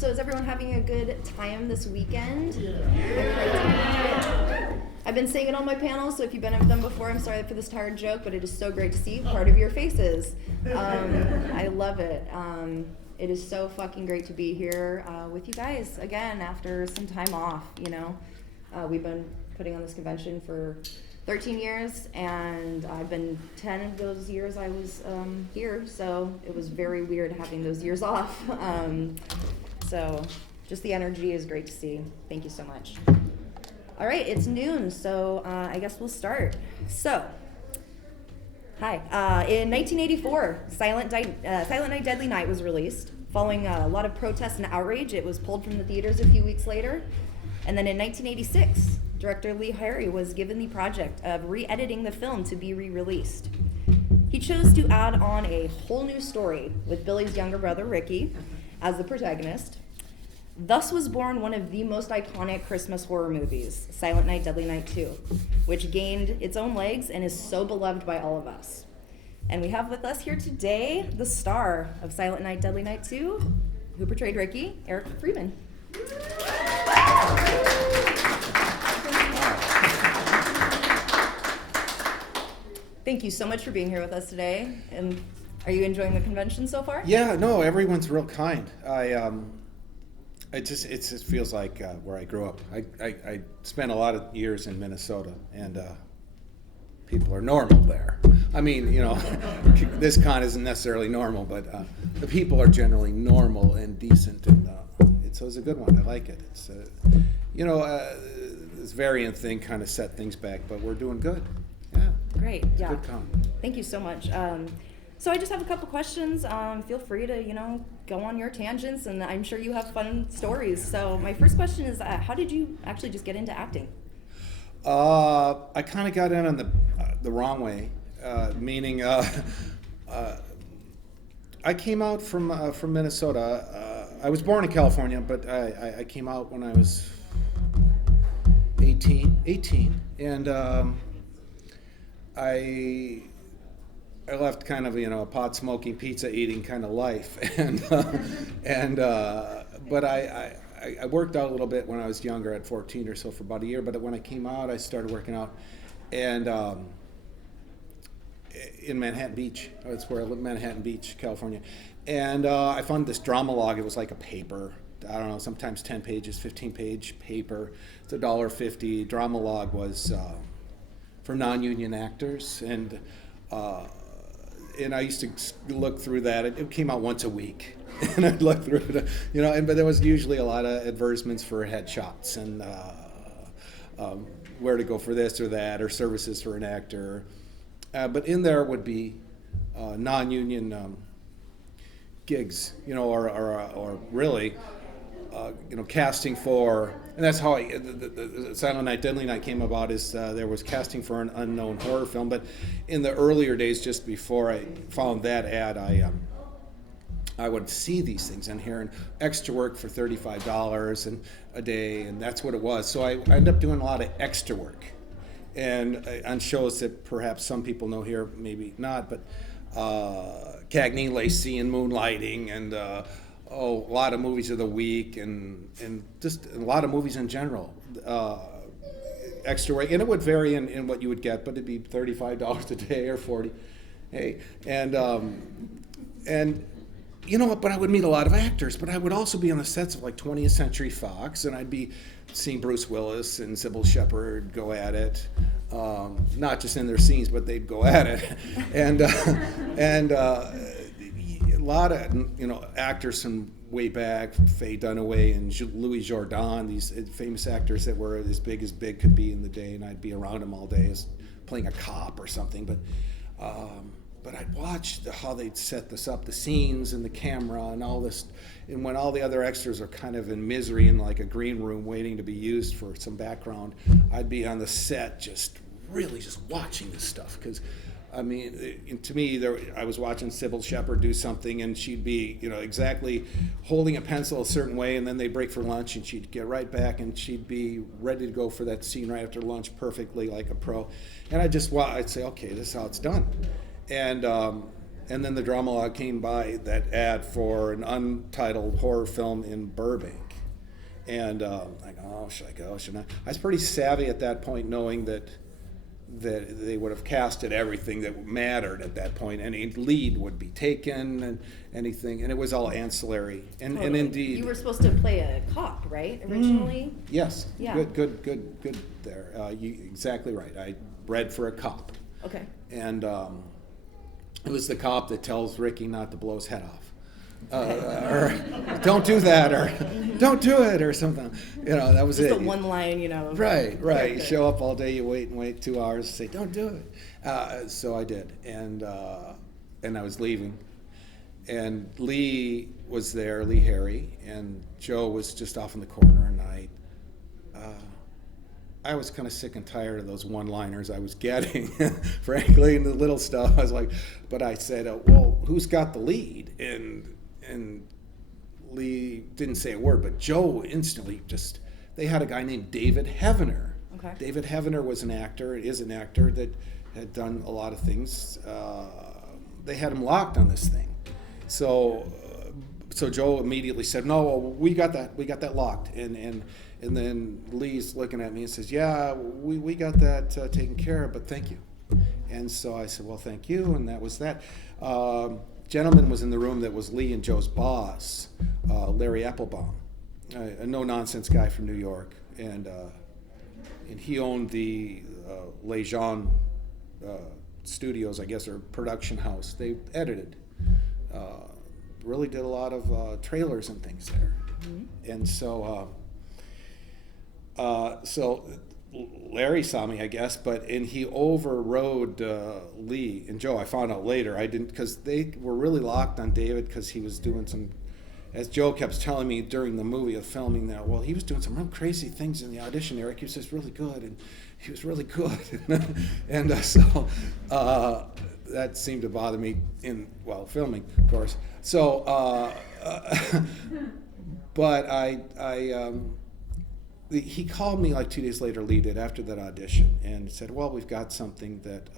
So is everyone having a good time this weekend? I've been saying it on my panels, so if you've been at them before, I'm sorry for this tired joke, but it is so great to see part of your faces. I love it. It is so fucking great to be here with you guys again after some time off, you know. We've been putting on this convention for 13 years, and I've been 10 of those years I was here, so it was very weird having those years off. So just the energy is great to see. Thank you so much. All right, it's noon, so I guess we'll start. So, hi. In 1984, Silent Night, Deadly Night was released. Following a lot of protests and outrage, it was pulled from the theaters a few weeks later. And then in 1986, director Lee Harry was given the project of re-editing the film to be re-released. He chose to add on a whole new story with Billy's younger brother, Ricky, as the protagonist. Thus was born one of the most iconic Christmas horror movies, Silent Night, Deadly Night 2, which gained its own legs and is so beloved by all of us. And we have with us here today the star of Silent Night, Deadly Night 2, who portrayed Ricky, Eric Freeman. Thank you so much for being here with us today. And are you enjoying the convention so far? Yeah, no, everyone's real kind. It just feels like where I grew up. I spent a lot of years in Minnesota, and people are normal there. I mean, you know, this con isn't necessarily normal, but the people are generally normal and decent, and so it's a good one. I like it. It's this variant thing kind of set things back, but we're doing good. Yeah. Great. It's yeah. a good con. Thank you so much. So I just have a couple questions. Feel free to, go on your tangents, and I'm sure you have fun stories. So my first question is, how did you actually just get into acting? I kind of got in on the wrong way, meaning I came out from Minnesota. I was born in California, but I came out when I was 18, and I left kind of a pot smoking, pizza eating kind of life, but I worked out a little bit when I was younger at 14 or so for about a year. But when I came out, I started working out, and in Manhattan Beach. That's where I live, Manhattan Beach, California. And I found this drama log. It was like a paper. I don't know, sometimes 10 pages, 15-page paper. It's $1.50. Drama log was for non-union actors, and I used to look through that. It came out once a week, and I'd look through it, but there was usually a lot of advertisements for headshots and where to go for this or that, or services for an actor. But in there would be non-union gigs, or really, casting for, and that's how the Silent Night, Deadly Night came about. Is there was casting for an unknown horror film, but in the earlier days, just before I found that ad, I would see these things and hear extra work for $35 and a day, and that's what it was. So I ended up doing a lot of extra work, and on shows that perhaps some people know here, maybe not, but Cagney, Lacey, and Moonlighting, and a lot of movies of the week, and just a lot of movies in general. Extra work, and it would vary in what you would get, but it'd be $35 a day or $40. Hey, and but I would meet a lot of actors, but I would also be on the sets of like 20th Century Fox, and I'd be seeing Bruce Willis and Sybil Shepherd go at it, not just in their scenes, but they'd go at it, and a lot of actors from way back, Faye Dunaway and Louis Jourdan, these famous actors that were as big could be in the day, and I'd be around them all day as playing a cop or something, but I'd watch how they'd set this up, the scenes and the camera and all this, and when all the other extras are kind of in misery in like a green room waiting to be used for some background, I'd be on the set just watching this stuff, because I mean, to me, I was watching Sybil Shepherd do something, and she'd be, exactly holding a pencil a certain way, and then they'd break for lunch, and she'd get right back, and she'd be ready to go for that scene right after lunch, perfectly like a pro. And I'd say, okay, this is how it's done. And And then the drama log came by that ad for an untitled horror film in Burbank. And I go, oh, should I go? Shouldn't I? I was pretty savvy at that point, knowing that they would have casted everything that mattered at that point. Any lead would be taken and anything, and it was all ancillary. And indeed, you were supposed to play a cop, right? Originally. Yes. Yeah. Good there. You exactly right. I read for a cop. Okay. And it was the cop that tells Ricky not to blow his head off. Or don't do that, or don't do it, or something. That was just it. The one line, Right. You show up all day, you wait 2 hours to say, don't do it. So I did, and I was leaving, and Lee was there, Lee Harry, and Joe was just off in the corner, and I was kind of sick and tired of those one-liners I was getting, frankly, and the little stuff. I was like, but I said, well, who's got the lead? And Lee didn't say a word, but Joe instantly they had a guy named David Heavener. Okay. David Heavener was an actor, is an actor that had done a lot of things. They had him locked on this thing. So Joe immediately said, no, well, we got that locked. And then Lee's looking at me and says, yeah, we got that taken care of, but thank you. And so I said, well, thank you, and that was that. Gentleman was in the room that was Lee and Joe's boss, Larry Applebaum, a no-nonsense guy from New York, and he owned the Les Jean Studios, I guess, or production house. They edited, really did a lot of trailers and things there, and so Larry saw me, I guess, and he overrode Lee and Joe. I found out later. I didn't, because they were really locked on David because he was doing some, as Joe kept telling me during the movie of filming that, well, he was doing some real crazy things in the audition, Eric. He was just really good, and he was really good. And so that seemed to bother me while filming, of course. So, but he called me like 2 days later, Lee did, after that audition, and said, well, we've got something that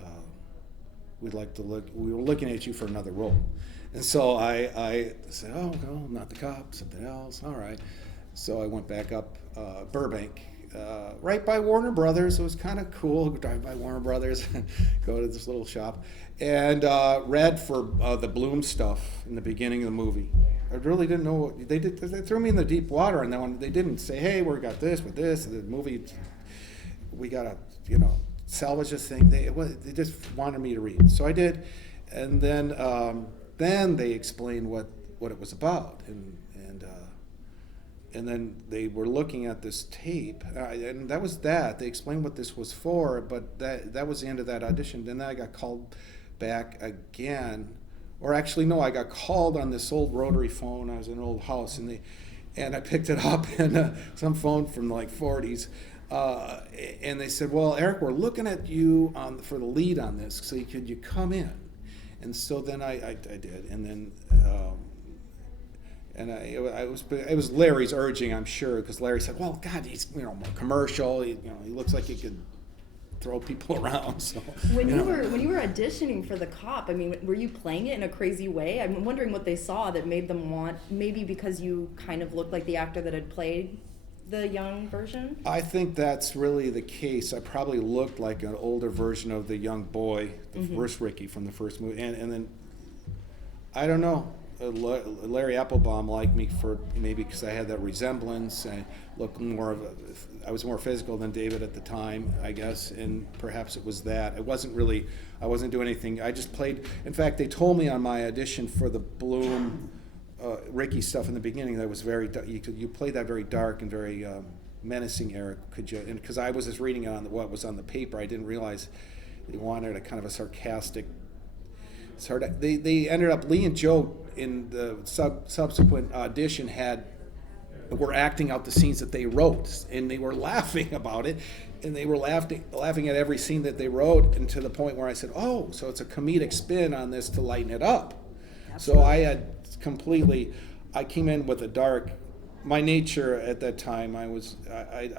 we'd like to look, we were looking at you for another role. And so I said, oh, no, not the cop, something else, all right. So I went back up Burbank, right by Warner Brothers. It was kind of cool, drive by Warner Brothers and go to this little shop, and read for the Bloom stuff in the beginning of the movie. I really didn't know what they did. They threw me in the deep water, and then they didn't say, "Hey, we got this with this." The movie, we gotta, salvage this thing. They just wanted me to read, so I did, and then they explained what it was about, and then they were looking at this tape, and that was that. They explained what this was for, but that was the end of that audition. Then I got called back again. Or actually, no, I got called on this old rotary phone. I was in an old house, and I picked it up, and some phone from the 40s, and they said, well, Eric, we're looking at you for the lead on this, so could you come in? And so then I did, and then it was Larry's urging, I'm sure, because Larry said, well, God, he's more commercial. He looks like he could throw people around. So when you were auditioning for the cop, I mean, were you playing it in a crazy way? I'm wondering what they saw that made them want, maybe because you kind of looked like the actor that had played the young version? I think that's really the case. I probably looked like an older version of the young boy, the first Ricky from the first movie, and then I don't know. Larry Applebaum liked me for maybe because I had that resemblance. I was more physical than David at the time, I guess, and perhaps it was that. I wasn't doing anything. I just played. In fact, they told me on my audition for the Bloom Ricky stuff in the beginning that was very. You played that very dark and very menacing, Eric. Could you? And because I was just reading on what was on the paper, I didn't realize they wanted a kind of a sarcastic. They ended up, Lee and Joe in the subsequent audition were acting out the scenes that they wrote, and they were laughing about it, and they were laughing at every scene that they wrote, and to the point where I said, oh, so it's a comedic spin on this to lighten it up. Absolutely. So I came in with a dark, my nature at that time, I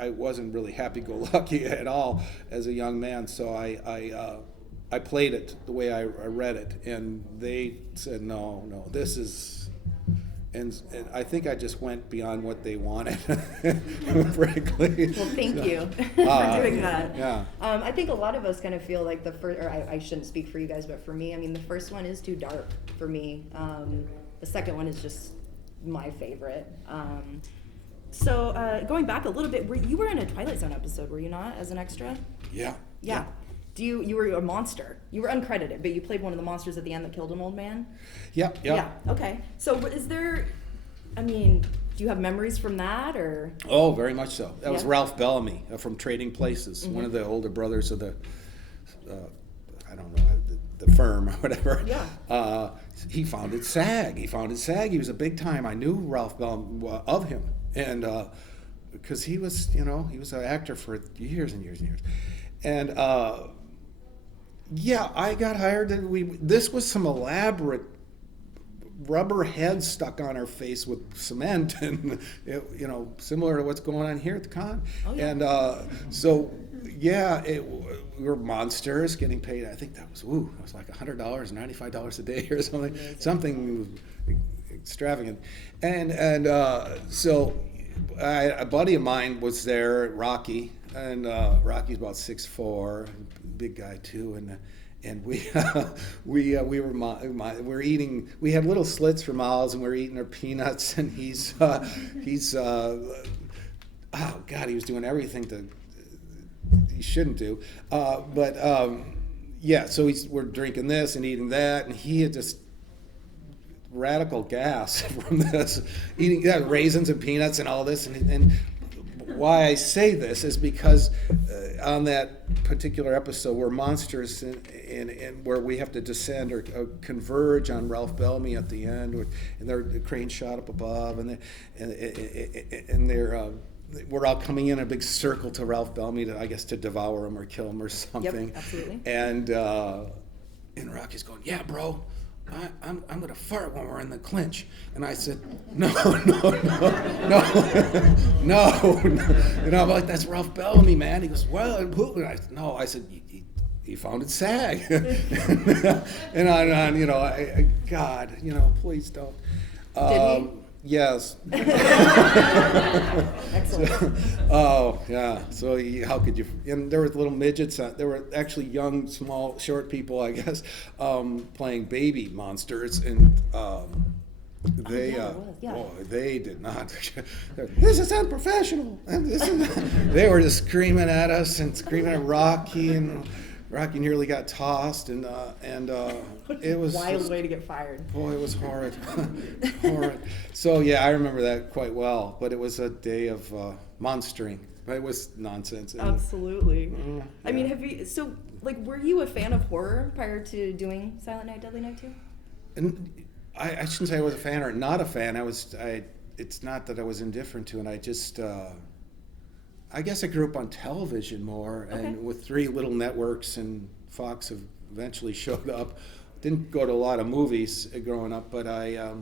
wasn't really happy-go-lucky at all as a young man, so I I played it the way I read it, and they said, no, this is. And I think I just went beyond what they wanted, frankly. Well, thank you for doing that. Yeah. I think a lot of us kind of feel like the first, or I shouldn't speak for you guys, but for me, I mean, the first one is too dark for me. The second one is just my favorite. So going back a little bit, you were in a Twilight Zone episode, were you not, as an extra? Yeah. Yeah. You were a monster. You were uncredited, but you played one of the monsters at the end that killed an old man? Yep. Yeah, okay. So is there, I mean, do you have memories from that, or? Oh, very much so. That was Yeah. Ralph Bellamy from Trading Places, one of the older brothers of the, I don't know, the firm or whatever. Yeah. He founded SAG. He was a big time. I knew Ralph Bellamy of him, and because he was an actor for years and years and years, and yeah, I got hired. This was some elaborate rubber heads stuck on our face with cement, and similar to what's going on here at the con. Oh, yeah. And so yeah, we were monsters getting paid. I think that was like $100, $95 a day or something extravagant. And so a buddy of mine was there, Rocky, and Rocky's about 6'4", big guy too, and we were eating. We had little slits for miles, and we were eating our peanuts. And he's oh God, he was doing everything that he shouldn't do. Yeah, so we're drinking this and eating that, and he had just radical gas from this, eating raisins and peanuts and all this, and why I say this is because on that particular episode, we're monsters, and where we have to descend or converge on Ralph Bellamy at the end, and the crane shot up above, and they're we're all coming in a big circle to Ralph Bellamy to devour him or kill him or something. Yep, absolutely. And Rocky's going, yeah, bro. I'm gonna fart when we're in the clinch, and I said, no. I'm like, that's Ralph Bellamy, man. He goes, well, and I said, no. I said, he founded SAG, and on, God, please don't. Did he? Yes. Excellent. Oh, yeah. So how could you? And there were little midgets. There were actually young, small, short people, I guess, playing baby monsters, and they they did not. This is unprofessional. And they were just screaming at us and screaming at Rocky, and Rocky nearly got tossed, and it was wild way to get fired. Boy, it was horrid, horrid. So yeah, I remember that quite well. But it was a day of monstering. It was nonsense. Absolutely. Yeah. I mean, were you a fan of horror prior to doing Silent Night, Deadly Night 2? And I shouldn't say I was a fan or not a fan. It's not that I was indifferent to it. I just. I guess I grew up on television more, and with 3 little networks, and Fox eventually showed up. Didn't go to a lot of movies growing up, but I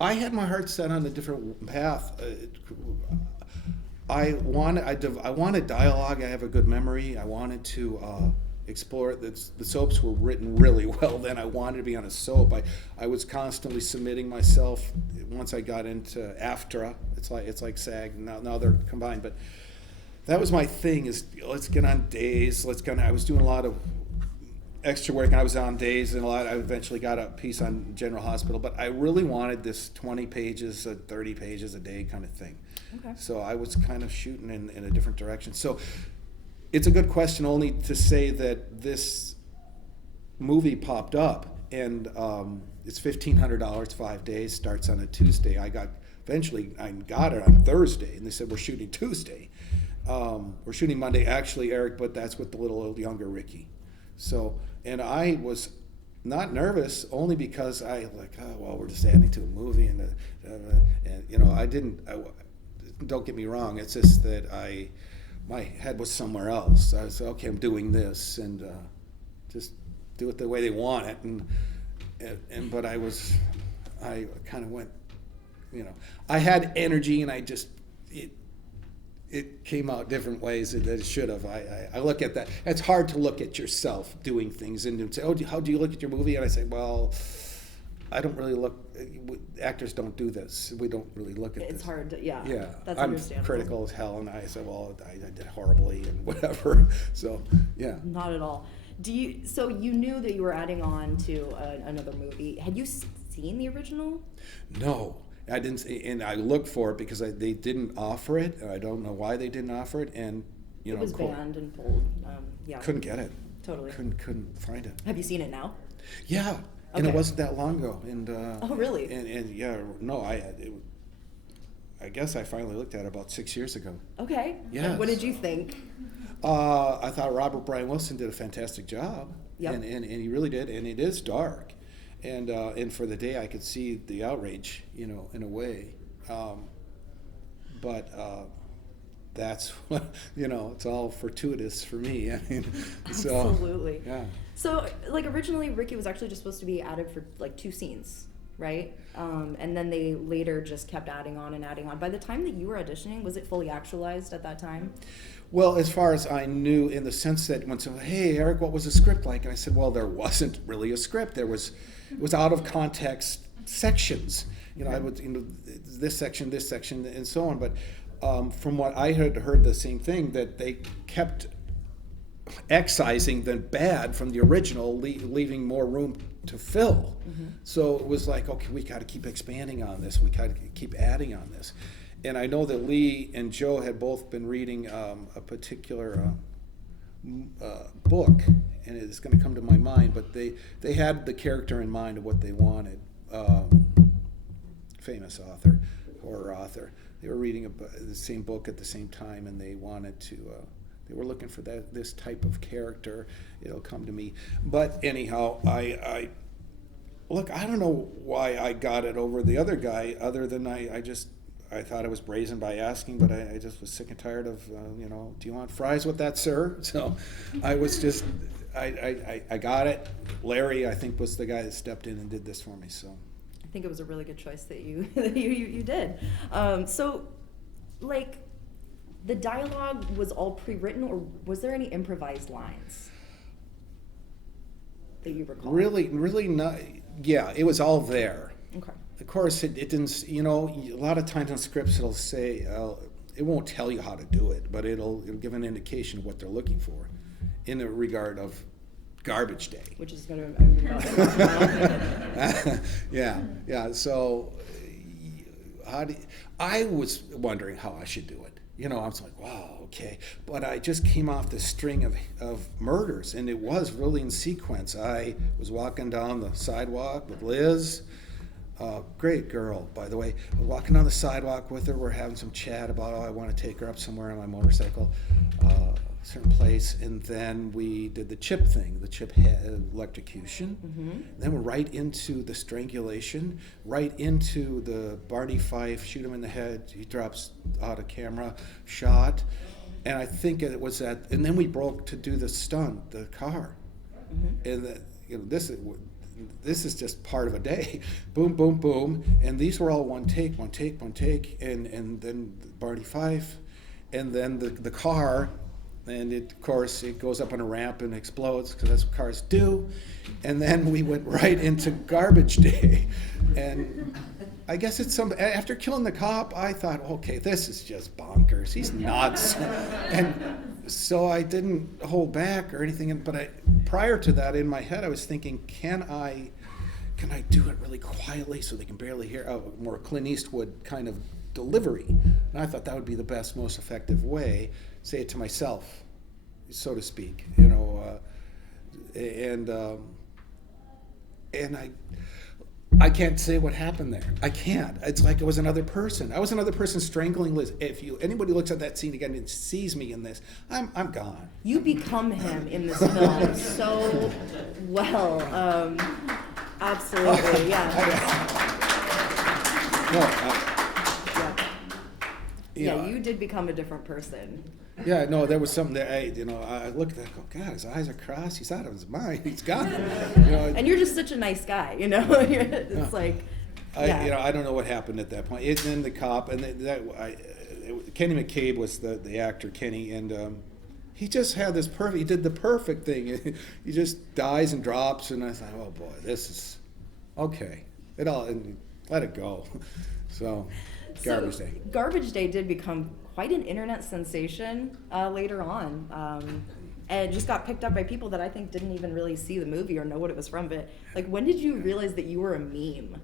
had my heart set on a different path. I wanted dialogue. I have a good memory. I wanted to explore. The soaps were written really well then. I wanted to be on a soap. I was constantly submitting myself. Once I got into AFTRA, it's like SAG. Now they're combined, but that was my thing. Is let's get on days. I was doing a lot of extra work, and I was on days, and I eventually got a piece on General Hospital, but I really wanted this 20 pages, 30 pages a day kind of thing. Okay. So I was kind of shooting in a different direction. So it's a good question, only to say that this movie popped up, and it's $1,500, 5 days, starts on a Tuesday. I got it on Thursday, and they said, we're shooting Tuesday. We're shooting Monday, actually, Eric, but that's with the little younger Ricky. So, and I was not nervous, only because we're just adding to a movie, and don't get me wrong, it's just that my head was somewhere else. I was, okay, I'm doing this, and just do it the way they want it, but I kind of went, I had energy, and it came out different ways than it should have. I look at that. It's hard to look at yourself doing things and say, oh, how do you look at your movie? And I say, well, I don't really look. Actors don't do this. We don't really look at this. It's hard to, yeah. Yeah, That's I'm understandable. critical as hell, and I said, well, I did horribly and whatever. So, yeah. Not at all. So you knew that you were adding on to another movie. Had you seen the original? No, I didn't, and I looked for it because they didn't offer it. I don't know why they didn't offer it, and It was banned and pulled. Yeah. couldn't get it. Totally. Couldn't find it. Have you seen it now? Yeah, and it Okay. wasn't that long ago. And Oh, really? And yeah, no, I guess I finally looked at it about 6 years ago. Okay. Yes. What did you think? I thought Robert Brian Wilson did a fantastic job. Yep. And he really did, and it is dark. And for the day, I could see the outrage, in a way. But that's what, it's all fortuitous for me. I mean, so. Absolutely. Yeah. So, originally, Ricky was actually just supposed to be added for, 2 scenes, right? And then they later just kept adding on and adding on. By the time that you were auditioning, was it fully actualized at that time? Well, as far as I knew, in the sense that when someone, hey, Eric, what was the script like? And I said, well, there wasn't really a script. It was out of context sections. I would, this section, and so on. But from what I had heard the same thing, that they kept excising the bad from the original, leaving more room to fill. Mm-hmm. So it was like, okay, we got to keep expanding on this. We got to keep adding on this. And I know that Lee and Joe had both been reading a particular book, and it's going to come to my mind, but they had the character in mind of what they wanted. Famous author, horror author. They were reading the same book at the same time, and they wanted to, they were looking for this type of character. It'll come to me. But anyhow, I don't know why I got it over the other guy, other than I thought I was brazen by asking, but I just was sick and tired of, do you want fries with that, sir? So I was just, I got it. Larry, I think, was the guy that stepped in and did this for me. So I think it was a really good choice that you you did. So, the dialogue was all pre-written, or was there any improvised lines that you recall? Really not. Yeah, it was all there. Okay. Of course, it didn't, a lot of times on scripts it'll say, it won't tell you how to do it, but it'll give an indication of what they're looking for in the regard of garbage day. Which is going to... Yeah. So I was wondering how I should do it. I was like, wow, okay. But I just came off this string of murders, and it was really in sequence. I was walking down the sidewalk with Liz. Great girl, by the way. We're walking on the sidewalk with her. We're having some chat about, I want to take her up somewhere on my motorcycle, a certain place. And then we did the chip thing, the chip electrocution. Mm-hmm. Then we're right into the strangulation, right into the Barney Fife, shoot him in the head. He drops out of camera, shot. And I think it was that. And then we broke to do the stunt, the car. Mm-hmm. And this is just part of a day. Boom, boom, boom. And these were all one take. And then Barney Fife. And then the car. And of course, it goes up on a ramp and explodes, because that's what cars do. And then we went right into garbage day. And I guess after killing the cop, I thought, okay, this is just bonkers. He's nuts. And so I didn't hold back or anything. But prior to that, in my head, I was thinking, can I do it really quietly so they can barely hear? More Clint Eastwood kind of delivery. And I thought that would be the best, most effective way. Say it to myself, so to speak. And I can't say what happened there. I can't. It's like I was another person. I was another person strangling Liz. If anybody looks at that scene again and sees me in this, I'm gone. You become him in this film so well. Absolutely, yeah, you did become a different person. Yeah, no, there was something that I looked at that, God, his eyes are crossed, he's out of his mind, he's gone. And you're just such a nice guy, It's like, I don't know what happened at that point. And then the cop, and Kenny McCabe was the actor, Kenny, and he just had this perfect. He did the perfect thing. He just dies and drops, and I thought, oh boy, this is okay. And let it go. So, Garbage Day. Garbage Day did become quite an internet sensation later on. And just got picked up by people that I think didn't even really see the movie or know what it was from. But like, when did you realize that you were a meme?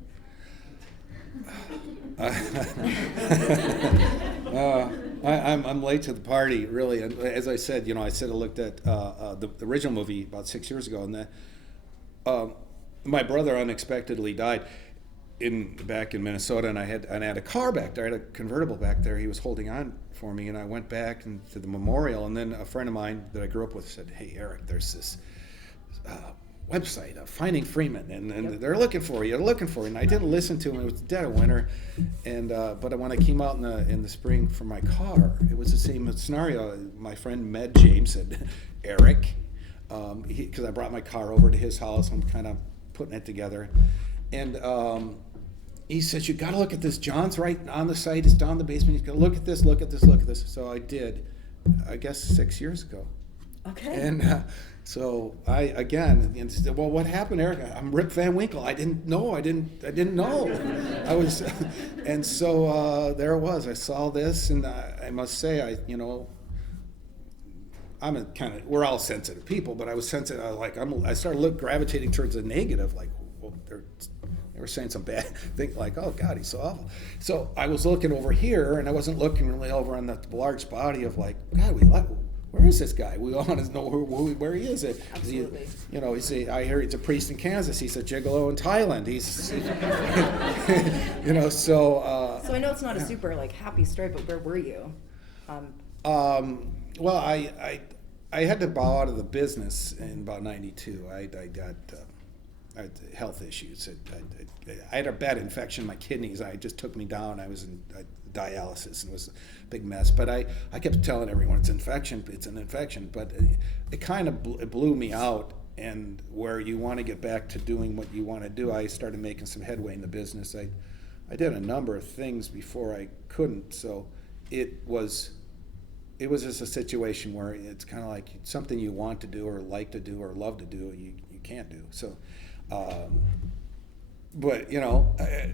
I'm late to the party, really. And as I said, I looked at the original movie about 6 years ago, and my brother unexpectedly died back in Minnesota, and I had a car back there. I had a convertible back there. He was holding on for me, and I went back to the memorial, and then a friend of mine that I grew up with said, "Hey, Eric, there's this website, Finding Freeman, and they're looking for you. They're looking for you." And I didn't listen to him. It was dead of winter, and but when I came out in the spring for my car, it was the same scenario. My friend Med James said, "Eric," because I brought my car over to his house. I'm kind of putting it together, and he says, "You got to look at this. John's right on the site. It's down in the basement. You got to look at this, look at this, look at this." So I did, I guess 6 years ago. Okay. And so I said, "Well, what happened, Eric?" "I'm Rip Van Winkle. I didn't know. I didn't know." I was, and so there it was. I saw this, and I must say, I'm a kind of, we're all sensitive people, but I was sensitive. I started gravitating towards the negative. Like, well, they were saying some bad thing, like, "Oh God, he's so awful." So I was looking over here, and I wasn't looking really over on the large body of like, God, where is this guy? We all want to know where he is. Absolutely. I hear he's a priest in Kansas. He's a gigolo in Thailand. He's, so. So I know it's not a super happy story, but where were you? Well, I had to bow out of the business in about '92. I got I had health issues. I had a bad infection in my kidneys. It just took me down. I was in dialysis, and it was a big mess. But I kept telling everyone it's an infection. But it kind of blew me out. And where you want to get back to doing what you want to do, I started making some headway in the business. I did a number of things before I couldn't. So it was just a situation where it's kind of like something you want to do or like to do or love to do, you can't do. So. But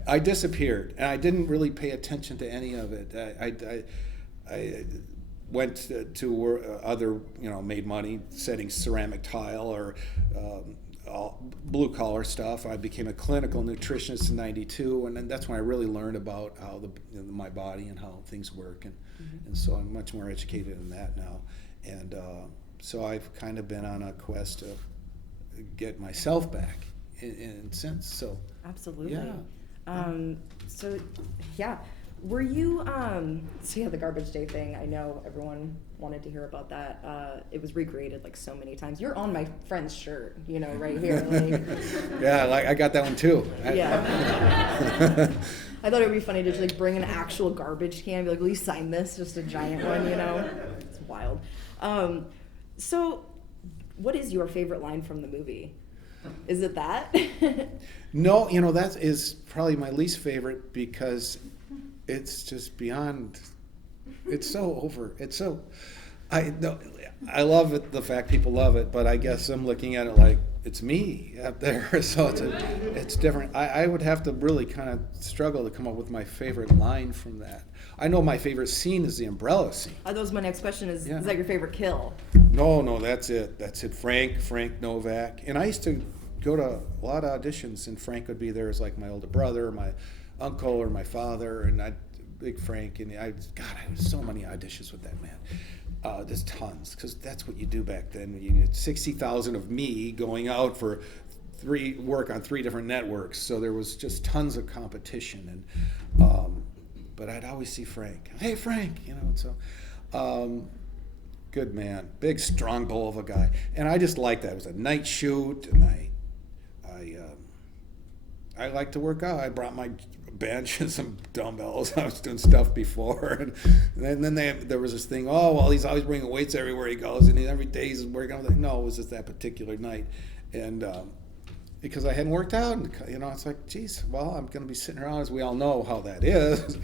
I disappeared, and I didn't really pay attention to any of it. I went to other, made money setting ceramic tile or blue collar stuff. I became a clinical nutritionist in '92, and then that's when I really learned about how my body and how things work, and so I'm much more educated in that now. And so I've kind of been on a quest to get myself back. In sense, so absolutely. Yeah. Were you the Garbage Day thing? I know everyone wanted to hear about that. It was recreated so many times. You're on my friend's shirt, right here. Yeah, I got that one too. Yeah. I thought it would be funny to just bring an actual garbage can and be like, "Will you sign this?" Just a giant one, It's wild. So what is your favorite line from the movie? Is it that? No, that is probably my least favorite because it's just beyond. It's so over. It's so. I love it. The fact people love it, but I guess I'm looking at it like it's me up there. So it's different. I would have to really kind of struggle to come up with my favorite line from that. I know my favorite scene is the umbrella scene. That was my next question. Is that your favorite kill? No, that's it. Frank Novak. And I used to go to a lot of auditions, and Frank would be there as my older brother, or my uncle, or my father, and big Frank. And I had so many auditions with that man. There's tons, because that's what you do back then. You had 60,000 of me going out for work on 3 different networks, so there was just tons of competition. And but I'd always see Frank. "Hey, Frank," So good man, big strong bull of a guy, and I just liked that. It was a night shoot, and I like to work out. I brought my bench and some dumbbells. I was doing stuff before, and then there was this thing. Oh well, he's always bringing weights everywhere he goes, and every day he's working. I was like, no, it was just that particular night, and because I hadn't worked out, and it's like, geez, well, I'm going to be sitting around, as we all know how that is.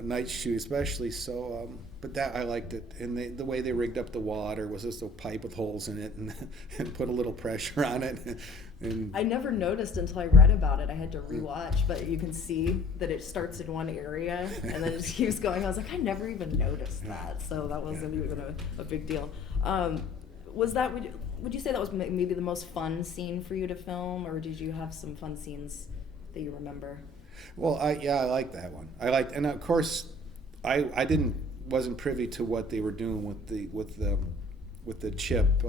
night shoot especially. So, but that I liked it, and the way they rigged up the water was just a pipe with holes in it, and put a little pressure on it. And I never noticed until I read about it. I had to rewatch, but you can see that it starts in one area and then it just keeps going. I was like, I never even noticed that, so that wasn't even a big deal. Was that, would you say that was maybe the most fun scene for you to film, or did you have some fun scenes that you remember? Well, I like that one. And of course, I wasn't privy to what they were doing with the chip.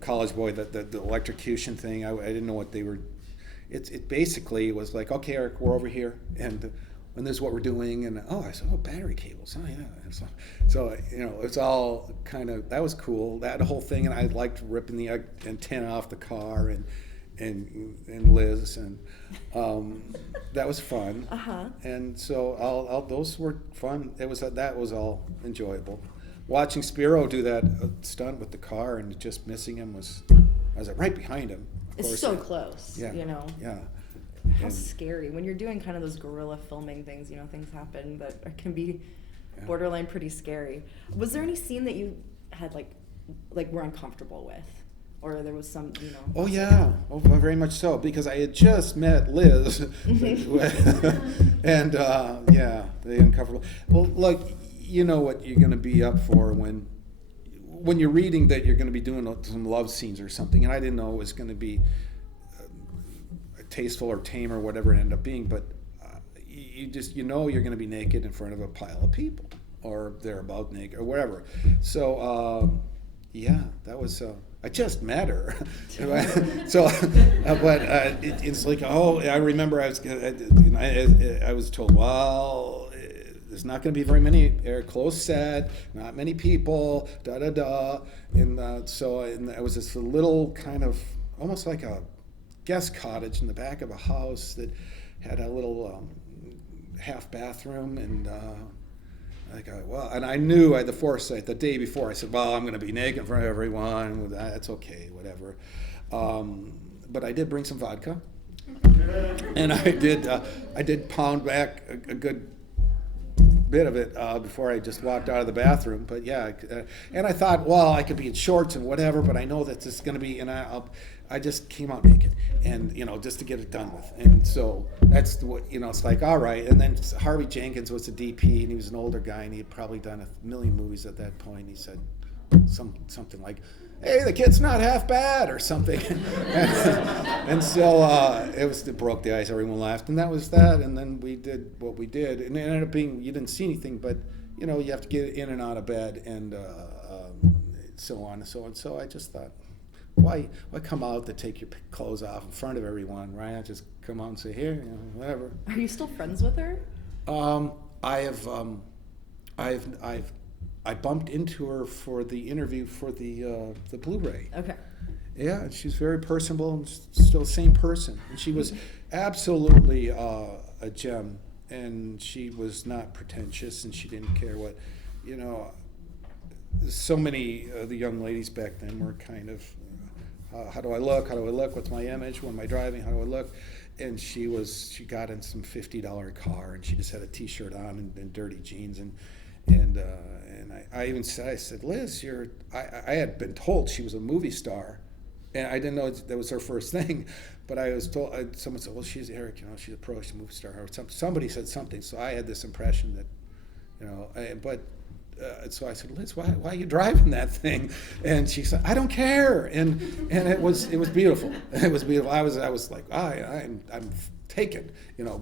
College boy, the electrocution thing. I didn't know what they were. It basically was like, okay, Eric, we're over here, and this is what we're doing. And I said, battery cables. Oh yeah. So it's all kind of, that was cool. That whole thing, and I liked ripping the antenna off the car and Liz, and that was fun. And so all those were fun. That was all enjoyable. Watching Spiro do that stunt with the car and just missing him I was right behind him. It's so close, Yeah. How And scary. When you're doing kind of those guerrilla filming things, things happen that can be borderline pretty scary. Was there any scene that you had like were uncomfortable with? Or there was some, Oh yeah, very much so, because I had just met Liz, and the uncomfortable. Well, like, you know what you're going to be up for when you're reading that you're going to be doing some love scenes or something, and I didn't know it was going to be tasteful or tame or whatever it ended up being, but you're going to be naked in front of a pile of people, or they're about naked or whatever. So that was. I just met her, so but it's like, I remember I was told, well, there's not going to be very many close set, not many people, and so it was this little kind of almost like a guest cottage in the back of a house that had a little half bathroom, and and I knew I had the foresight the day before. I said, well, I'm going to be naked in front of everyone. That's okay, whatever. But I did bring some vodka, and I did pound back a good bit of it before I just walked out of the bathroom. But and I thought, well, I could be in shorts and whatever, but I know that this is going to be, and I just came out naked, and just to get it done with. And so that's what it's like, all right. And then Harvey Jenkins was the DP, and he was an older guy, and he had probably done 1 million movies at that point. He said something like, hey, the kid's not half bad, or something. And so it broke the ice. Everyone laughed, and that was that. And then we did what we did, and it ended up being, you didn't see anything, but you have to get in and out of bed, and so on and so on. So I just thought, why come out to take your clothes off in front of everyone, right? I just come out and say, here, whatever. Are you still friends with her? I bumped into her for the interview for the Blu-ray. Okay. Yeah, and she's very personable and still the same person. And she was absolutely a gem, and she was not pretentious, and she didn't care what, so many of the young ladies back then were kind of, how do I look? What's my image? When am I driving? How do I look? And she got in some $50 car, and she just had a T-shirt on and dirty jeans, and I even said, Liz, I had been told she was a movie star, and I didn't know that was her first thing, but I was told, someone said, well, she's Eric, she's a pro, she's a movie star, or somebody said something, so I had this impression that, so I said, Liz, why are you driving that thing? And she said, I don't care, and it was beautiful. It was beautiful. I was like, I'm taken,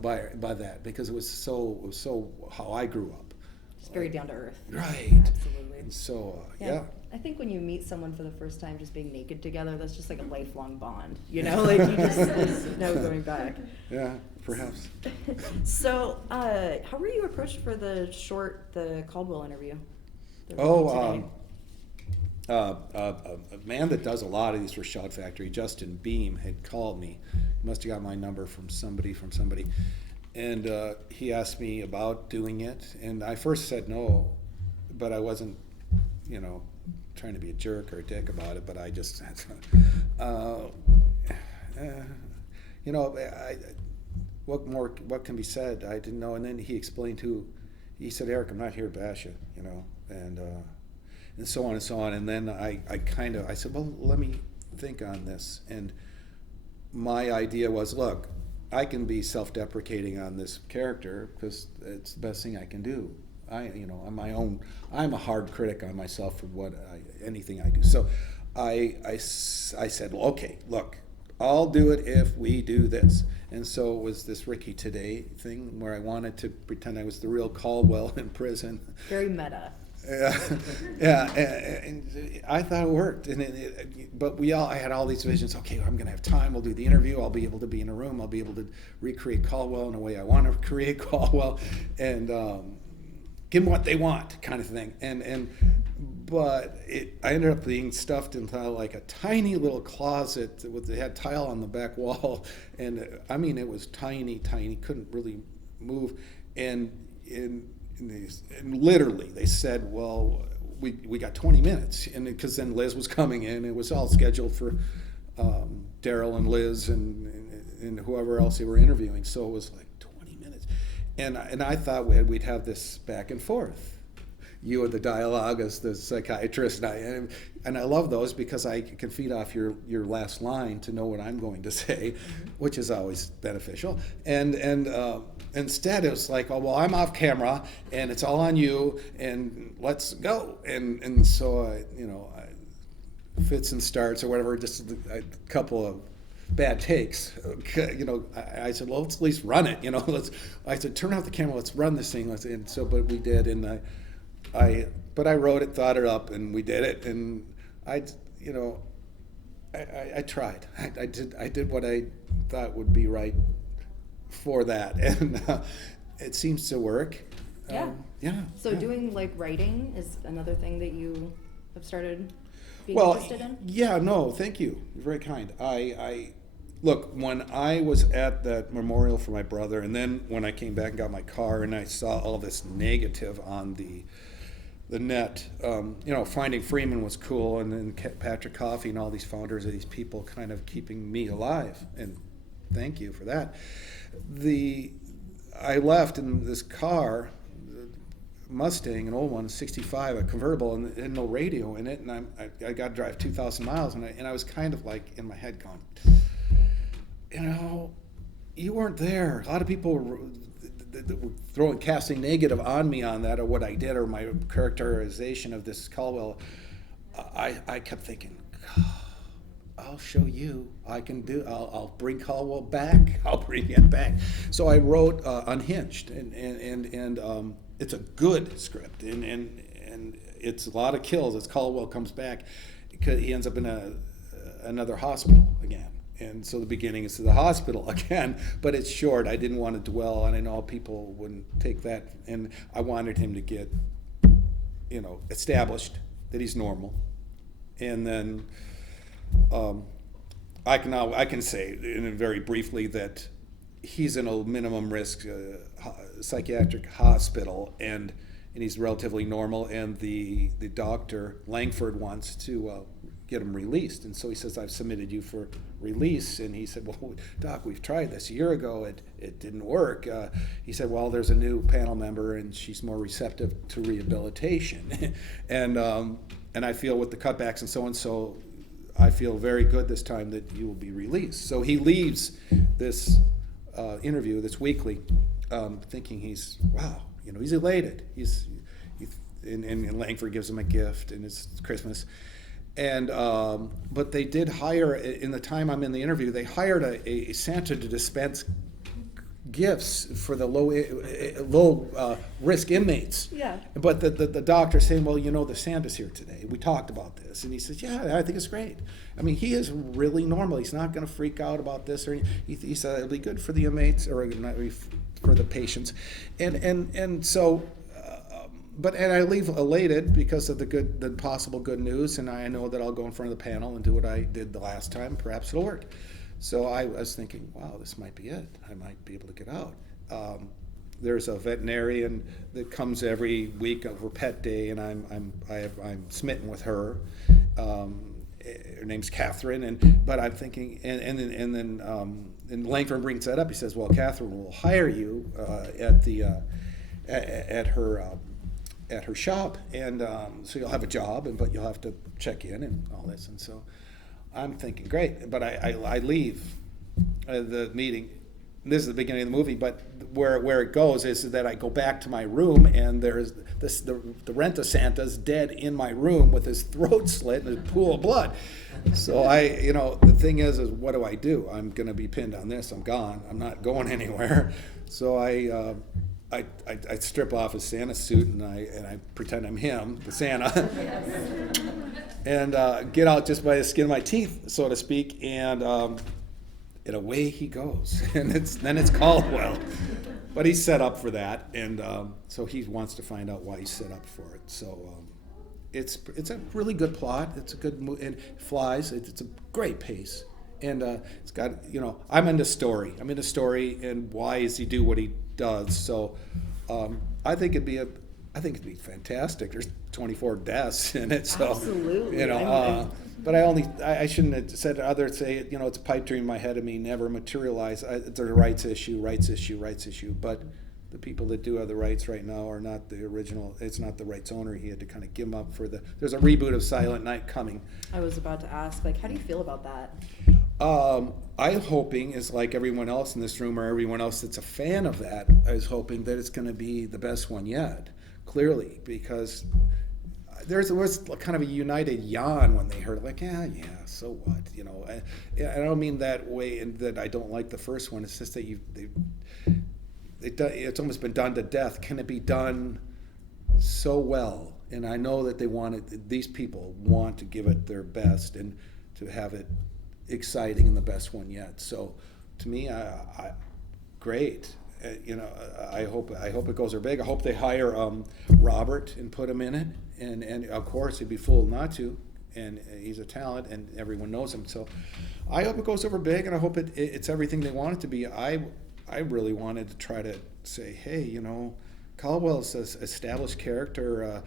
by that, because it was so how I grew up. It's very down to earth. Right. Absolutely. And so, yeah. I think when you meet someone for the first time, just being naked together, that's just like a lifelong bond. Like there's no going back. Yeah, perhaps. So, how were you approached for the Caldwell interview? A man that does a lot of these for Shout Factory, Justin Beam, had called me. He must have got my number from somebody. And he asked me about doing it, and I first said no, but I wasn't, trying to be a jerk or a dick about it, but I just said, what can be said? I didn't know. And then he explained who he said, Eric, I'm not here to bash you, you know, and so on and so on. And then I said, well, let me think on this. And my idea was, look, I can be self-deprecating on this character because it's the best thing I can do. I'm a hard critic on myself for anything I do. So I said, well, okay, look, I'll do it if we do this. And so it was this Ricky Today thing where I wanted to pretend I was the real Caldwell in prison. Very meta. Yeah, and I thought it worked. But I had all these visions. Okay, I'm going to have time. We'll do the interview. I'll be able to be in a room. I'll be able to recreate Caldwell in a way I want to create Caldwell, and give them what they want, kind of thing. But I ended up being stuffed into like a tiny little closet that had tile on the back wall, and I mean it was tiny, couldn't really move, and literally they said, well, we got 20 minutes, and because then Liz was coming in, it was all scheduled for Daryl and Liz and whoever else they were interviewing, so it was like 20 minutes, and I thought we'd have this back and forth. You and the dialogue as the psychiatrist, and I love those because I can feed off your last line to know what I'm going to say, which is always beneficial. And instead it was like, oh well, I'm off camera and it's all on you, and let's go. And so I fits and starts or whatever, just a couple of bad takes. I said, well, let's at least run it. I said, turn off the camera, let's run this thing. And so, but we did, and but I wrote it, thought it up, and we did it, and I tried. I did what I thought would be right for that, and it seems to work. Yeah. So doing like writing is another thing that you have started being Well, interested in? yeah, no, thank you. You're very kind. Look, when I was at that memorial for my brother, and then when I came back and got my car, and I saw all this negative on the net, finding Freeman was cool, and then Patrick Coffey and all these founders of these people kind of keeping me alive, and thank you for that. I left in this car, Mustang, an old one, 65, a convertible, and no radio in it, and I got to drive 2,000 miles, and I was kind of like in my head going, you weren't there. A lot of people were casting negative on me on that, or what I did, or my characterization of this Caldwell. I kept thinking, I'll show you. I'll bring Caldwell back. I'll bring him back. So I wrote Unhinged, and it's a good script, and it's a lot of kills as Caldwell comes back, because he ends up in another hospital again. And so the beginning is to the hospital again, but it's short. I didn't want to dwell, and I know people wouldn't take that. And I wanted him to get, established that he's normal. And then I can say very briefly that he's in a minimum risk psychiatric hospital, and he's relatively normal. And the doctor Langford wants to get him released, and so he says, I've submitted you for release. And he said, well, Doc, we've tried this a year ago, it didn't work. He said, well, there's a new panel member and she's more receptive to rehabilitation. and I feel with the cutbacks and so I feel very good this time that you will be released. So he leaves this interview, this weekly, thinking he's elated. And Langford gives him a gift, and it's Christmas. And but they did hire, in the time I'm in the interview, they hired a Santa to dispense gifts for the low risk inmates. Yeah. But the doctor's saying, well, the Santa's here today. We talked about this. And he says, yeah, I think it's great. I mean, he is really normal. He's not going to freak out about this. Or he said it'll be good for the inmates, or not for the patients. And so... But I leave elated because of the possible good news, and I know that I'll go in front of the panel and do what I did the last time. Perhaps it'll work. So I was thinking, wow, this might be it. I might be able to get out. There's a veterinarian that comes every week over Pet Day, and I'm smitten with her. Her name's Catherine, but I'm thinking, and then Langford brings that up. He says, well, Catherine will hire you at the at her shop, and so you'll have a job, but you'll have to check in and all this. And so I'm thinking, great, but I leave the meeting. This is the beginning of the movie, but where it goes is that I go back to my room, and there's the Rent-A-Santa's dead in my room with his throat slit and a pool of blood. So the thing is what do? I'm going to be pinned on this. I'm gone. I'm not going anywhere. So I strip off his Santa suit and I pretend I'm him, the Santa, and get out just by the skin of my teeth, so to speak, and away he goes. And then it's Caldwell, but he's set up for that, and so he wants to find out why he's set up for it. So it's a really good plot. It's a good movie, and it flies. It's a great pace, and it's got I'm into story. And why does he do what he does? So I think it'd be fantastic. There's 24 deaths in it, so absolutely. But I shouldn't have said others say it's a pipe dream in my head of me never materialize. It's a rights issue. But the people that do have the rights right now are not the original. It's not the rights owner. He had to kind of give them up for there's a reboot of Silent Night coming. I was about to ask, how do you feel about that? I'm hoping, is like everyone else in this room or everyone else that's a fan of that, is hoping that it's going to be the best one yet, clearly, because there was kind of a united yawn when they heard so what, I don't mean that way, and that I don't like the first one. It's just that it's almost been done to death. Can it be done so well? And I know that these people want to give it their best and to have it exciting and the best one yet. So to me, great. I hope it goes big. I hope they hire Robert and put him in it, and of course he'd be fool not to, and he's a talent and everyone knows him. So I hope it goes over big, and I hope it's everything they want it to be. I really wanted to try to say, hey, Caldwell's an established character.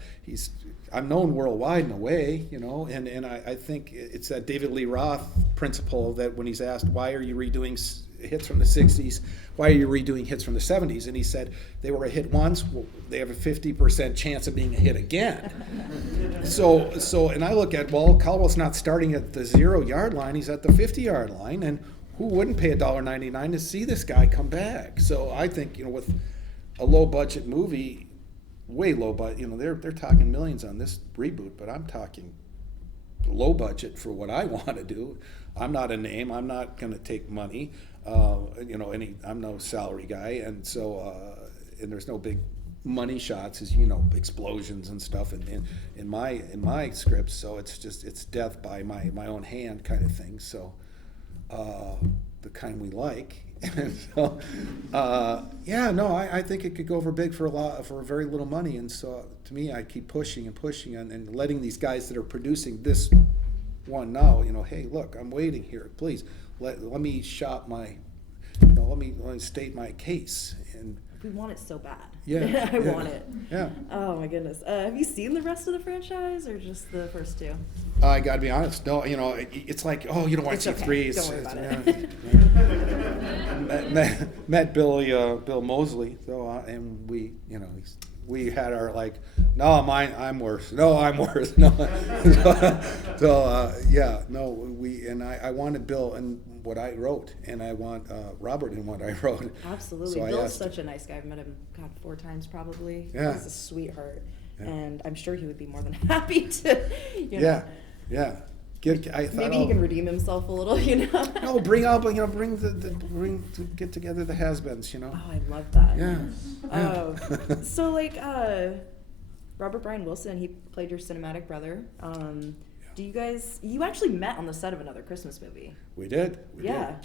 I'm known worldwide in a way, and I think it's that David Lee Roth principle that when he's asked, why are you redoing hits from the 60s, why are you redoing hits from the 70s? And he said, they were a hit once, well, they have a 50% chance of being a hit again. So, and I look at, Caldwell's not starting at the 0-yard line, he's at the 50-yard line, and who wouldn't pay $1.99 to see this guy come back? So I think, with a low-budget movie, way low budget, they're talking millions on this reboot, but I'm talking low budget for what I want to do. I'm not a name. I'm not going to take money. I'm no salary guy, and so and there's no big money shots, as explosions and stuff in my scripts. So it's death by my own hand kind of thing. So the kind we like. And so, I think it could go over big for very little money. And so, to me, I keep pushing and letting these guys that are producing this one know, hey, look, I'm waiting here. Please let me shop my, let me state my case. And we want it so bad. Yeah, I want it. Yeah. Oh my goodness. Have you seen the rest of the franchise or just the first two? I got to be honest. No, it's like, you don't want to see three. Don't worry about it. Met Bill Moseley, so and we had our no, I'm worse. No, I'm worse. No, I wanted Bill and what I wrote, and I want Robert in what I wrote. Absolutely, so Bill's such a nice guy. I've met him 4 times probably. Yeah. He's a sweetheart, yeah. And I'm sure he would be more than happy to. Yeah. Maybe he can redeem himself a little, No, bring to get together the has-beens, Oh, I love that. Yeah. So Robert Brian Wilson, he played your cinematic brother. Do you actually met on the set of another Christmas movie? We did.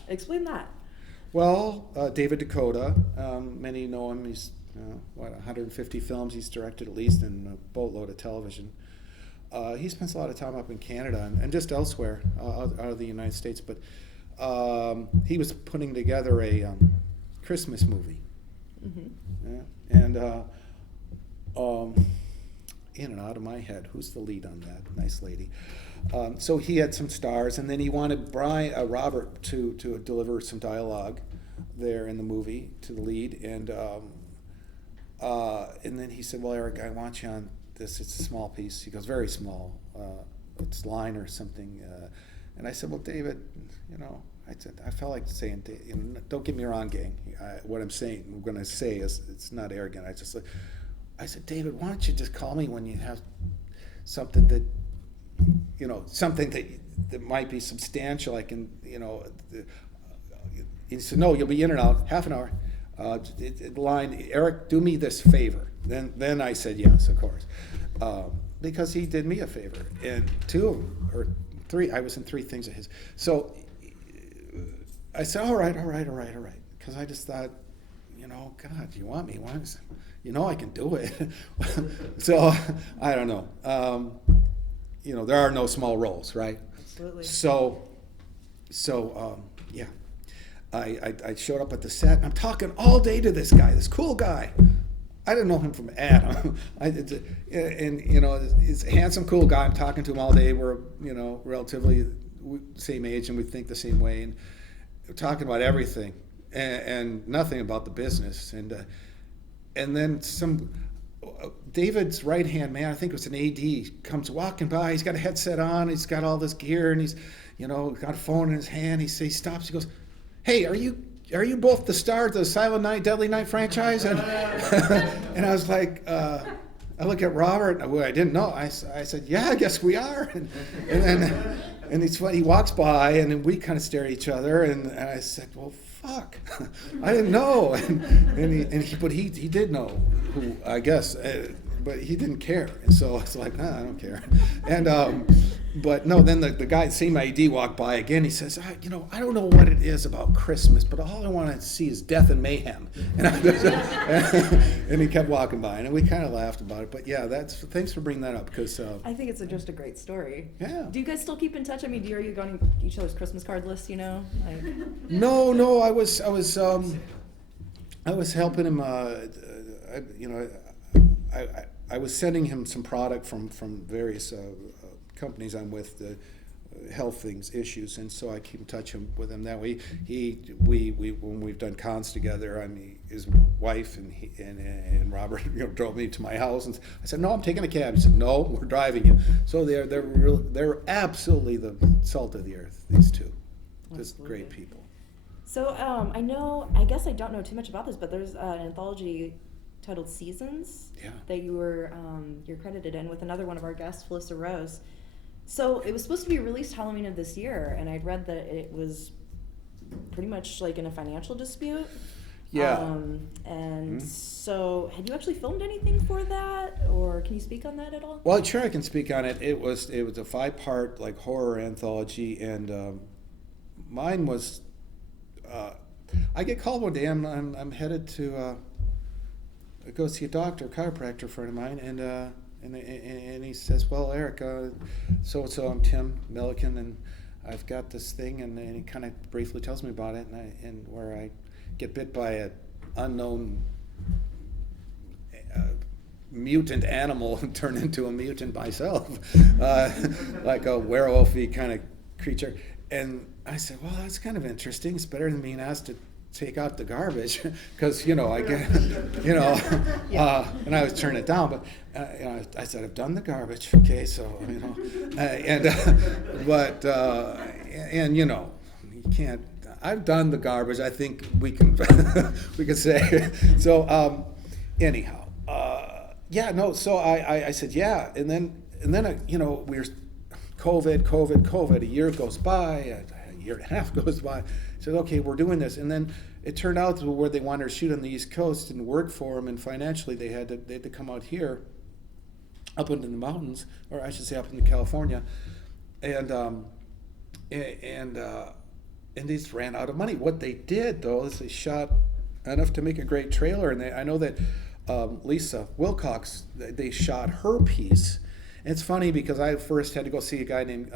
Explain that. Well, David Dakota, many know him. He's 150 films he's directed at least, and a boatload of television. He spends a lot of time up in Canada and just elsewhere out of the United States, but he was putting together a Christmas movie. Mm-hmm. Yeah. And in and out of my head, who's the lead on that? Nice lady. So he had some stars, and then he wanted Robert to deliver some dialogue there in the movie to the lead, and And then he said, well, Eric, I want you on this. It's a small piece. He goes, very small. It's line or something. And I said, well, David, I felt like saying, don't get me wrong, gang. What I'm going to say is, it's not arrogant. I said, David, why don't you just call me when you have something that, something that might be substantial. I can, he said, no, you'll be in and out, half an hour. Line, Eric, do me this favor. Then I said yes, of course, because he did me a favor, and 2 or 3. I was in 3 things of his. So I said, all right, because I just thought, God, you want me? I can do it. So I don't know. There are no small roles, right? Absolutely. So yeah. I showed up at the set, and I'm talking all day to this guy, this cool guy. I didn't know him from Adam. He's a handsome, cool guy. I'm talking to him all day. We're, relatively same age, and we think the same way. And we're talking about everything and nothing about the business. And then David's right-hand man, I think it was an AD, comes walking by. He's got a headset on. He's got all this gear, and he's, got a phone in his hand. He stops. He goes, hey, are you both the stars of the Silent Night, Deadly Night franchise? And, and I was like, I look at Robert, who I didn't know. I said, yeah, I guess we are. And he walks by, and then we kind of stare at each other, and I said, well, fuck, I didn't know. But he did know who, I guess, but he didn't care. And so I was like, nah, I don't care. And but no, then the guy, same ID, walked by again. He says, I don't know what it is about Christmas, but all I want to see is death and mayhem. And he kept walking by, and we kind of laughed about it. But yeah, thanks for bringing that up, because I think it's just a great story. Yeah. Do you guys still keep in touch? I mean, are you going each other's Christmas card lists? No. I was helping him. I was sending him some product from various companies I'm with, the health issues, and so I keep in touch with him that way. We when we've done cons together, his wife and Robert drove me to my house, and I said, no, I'm taking a cab. He said, no, we're driving you. So they're absolutely the salt of the earth, these two. Just great people. So I guess I don't know too much about this, but there's an anthology titled Seasons that you're credited in with another one of our guests, Felissa Rose. So it was supposed to be released Halloween of this year, and I'd read that it was pretty much like in a financial dispute. Yeah. So had you actually filmed anything for that, or can you speak on that at all? Well, sure, I can speak on it. It was a 5-part horror anthology, and mine was. I get called one day. I'm headed to go see a doctor, chiropractor friend of mine, and he says, well, Eric, so I'm Tim Milliken, and I've got this thing, and he kind of briefly tells me about it, and where I get bit by an unknown mutant animal and turn into a mutant myself, like a werewolfy kind of creature. And I said, well, that's kind of interesting. It's better than being asked to take out the garbage, because I get, and I was turning it down, but I said, I've done the garbage, okay, so you can't. I've done the garbage. I think we can say so. Anyhow, So I said yeah, and then we were COVID. A year goes by, a year and a half goes by. I said, okay, we're doing this, and then it turned out to where they wanted to shoot on the East Coast didn't work for them, and financially they had to come out here, up into the mountains, or I should say up into California, and they just ran out of money. What they did though is they shot enough to make a great trailer, and I know that Lisa Wilcox, they shot her piece. And it's funny because I first had to go see a guy named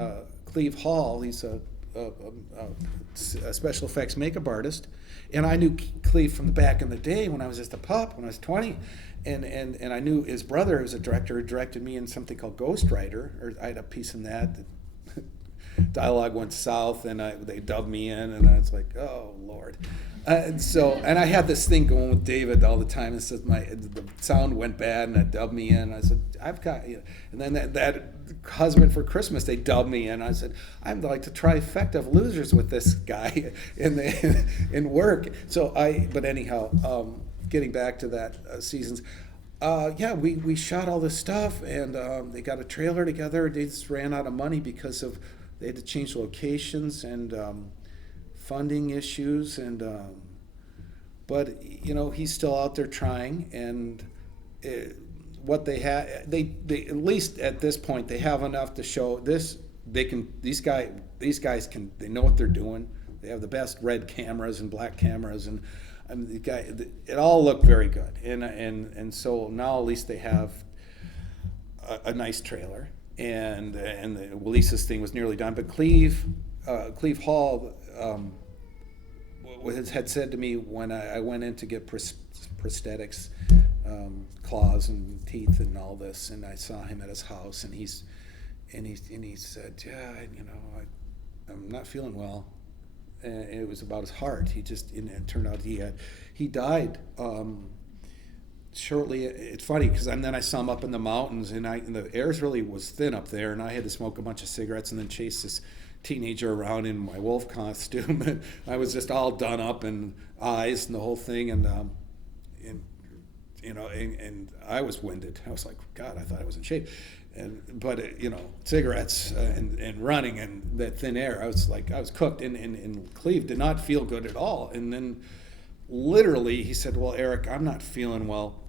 Cleve Hall. He's a special effects makeup artist, and I knew Cleve from the back in the day when I was just a pup, when I was 20, and I knew his brother, who was a director, who directed me in something called Ghost Rider, or I had a piece in that dialogue went south, and they dubbed me in, and I was like, oh Lord. And I had this thing going with David all the time. And says the sound went bad, and they dubbed me in. I said, I've got, you know. And then that husband for Christmas, they dubbed me in. I said, I'm like the trifecta of losers with this guy in work. But anyhow, getting back to that seasons. We shot all this stuff, and they got a trailer together. They just ran out of money because they had to change locations and funding issues, and but you know, he's still out there trying, and what they had, they at least at this point they have enough to show this. These guys can, they know what they're doing. They have the best red cameras and black cameras, and it all looked very good, and so now at least they have a nice trailer, and the Lisa's thing was nearly done, but Cleve Hall had said to me when I went in to get prosthetics, claws and teeth and all this, and I saw him at his house, and he said, yeah, you know, I'm not feeling well. And it was about his heart. It turned out he died shortly. It's funny because then I saw him up in the mountains, and the air really was thin up there, and I had to smoke a bunch of cigarettes and then chase this teenager around in my wolf costume, and I was just all done up and eyes and the whole thing, and I was winded. I was like, God, I thought I was in shape, but you know, cigarettes and running and that thin air, I was cooked, and Cleve did not feel good at all. And then literally he said, well, Eric, I'm not feeling well,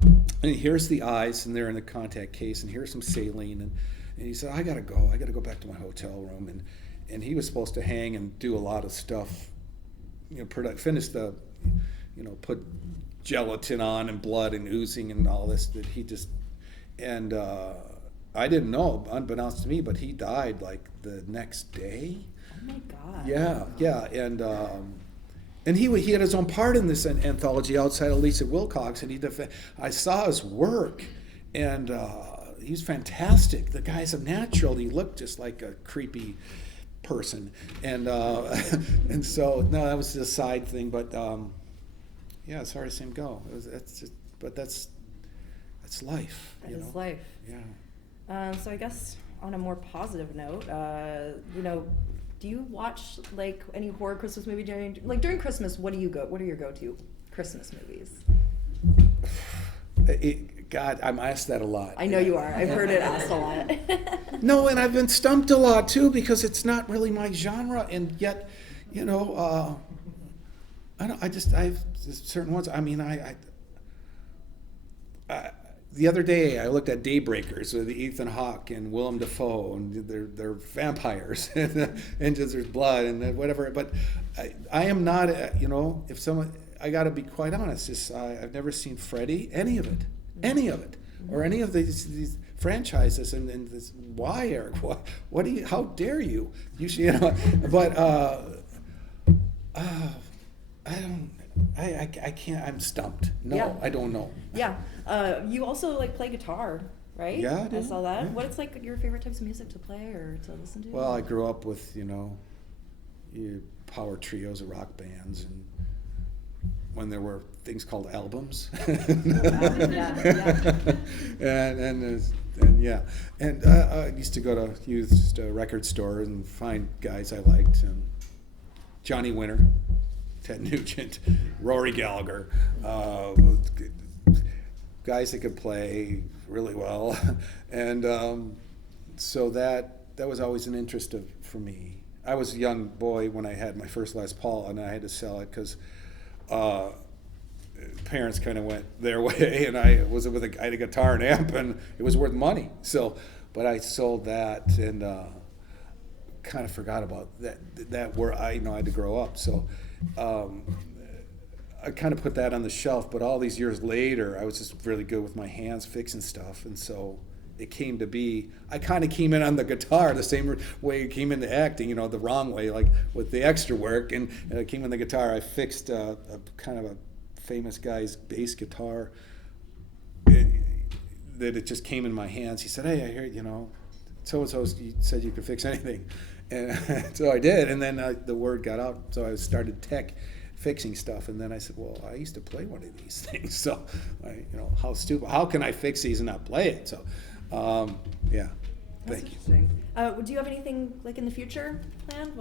and here's the eyes, and they're in the contact case, and here's some saline, and he said, I gotta go back to my hotel room, and he was supposed to hang and do a lot of stuff, you know, finish the, you know, put gelatin on and blood and oozing and all this, that he just, and I didn't know, unbeknownst to me, but he died like the next day. Oh my God. Yeah, and he had his own part in this anthology outside of Lisa Wilcox, and I saw his work, and he was fantastic. The guy's a natural. He looked just like a creepy person, and and so no, that was just a side thing. But yeah, it's hard to see him go. That's life. That is life. Yeah. So I guess on a more positive note, you know, do you watch like any horror Christmas movie during Christmas? What are your go-to Christmas movies? God, I'm asked that a lot. I know you are. I've heard it asked a lot. No, and I've been stumped a lot too, because it's not really my genre, and yet, you know, I've certain ones. I mean, the other day I looked at Daybreakers with Ethan Hawke and Willem Dafoe, and they're vampires, and just there's blood and whatever. But I am not, you know, if someone, I got to be quite honest. I've never seen Freddy, any of it, or any of these franchises, and this, why, Eric? What do you? How dare you? You should, you know. But I don't. I can't. I'm stumped. No, Yeah. I don't know. Yeah. You also like play guitar, right? Yeah, I do. I saw that. Yeah. What it's like your favorite types of music to play or to listen to? Well, I grew up with, you know, power trios of rock bands, and when there were things called albums. And I used to go to used record stores and find guys I liked, and Johnny Winter, Ted Nugent, Rory Gallagher, guys that could play really well, and so that was always an interest for me. I was a young boy when I had my first Les Paul, and I had to sell it because parents kind of went their way, and I had a guitar and amp, and it was worth money. So, but I sold that, and kind of forgot about that where I had to grow up. So I kind of put that on the shelf. But all these years later, I was just really good with my hands fixing stuff, and so it came to be. I kind of came in on the guitar the same way it came into acting, the wrong way, like with the extra work. And I came in the guitar. I fixed a kind of a famous guy's bass guitar that it just came in my hands. He said, "Hey, I hear so-and-so said you could fix anything. And so I did, and then the word got out, so I started fixing stuff, and then I said, well, I used to play one of these things, so how can I fix these and not play it? So yeah. That's Thank you. interesting. Do you have anything like in the future planned?